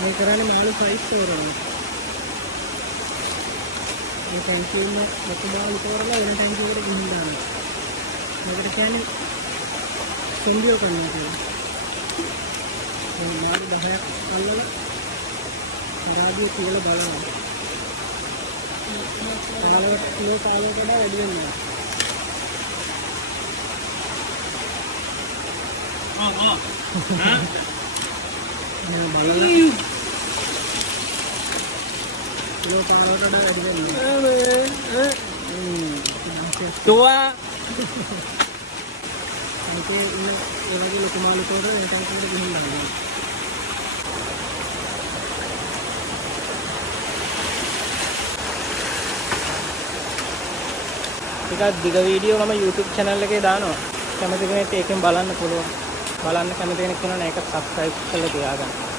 මේ කරන්නේ මාළු සයිස් තෝරනවා. මේ ටැංකියෙම ලොකු මාළු තෝරලා වෙන ටැංකියකට ගිහින් දානවා. මේකට කියන්නේ කොම්බියෝ කරනවා කියලා. මේ මාළු 10ක් අල්ලලා හරාදිය කියලා බලනවා. එනකොට කිලෝ 15කට වැඩි වෙනවා. බලලා කිලෝ 15කට වැඩි වෙනවා. තුවා ඒකේ ඉන්න ඒ වගේ ලොකු මාළු තෝරලා ඒ ටැංකියට ගිහින් දානවා. ටිකක් දිග වීඩියෝ මම YouTube channel එකේ දානවා. කැමති කෙනෙක් ඒකෙන් බලන්න පුළුවන්. බලන්න කැමති කෙනෙක් ඉන්නවා නම් ඒක subscribe කරලා තියාගන්න.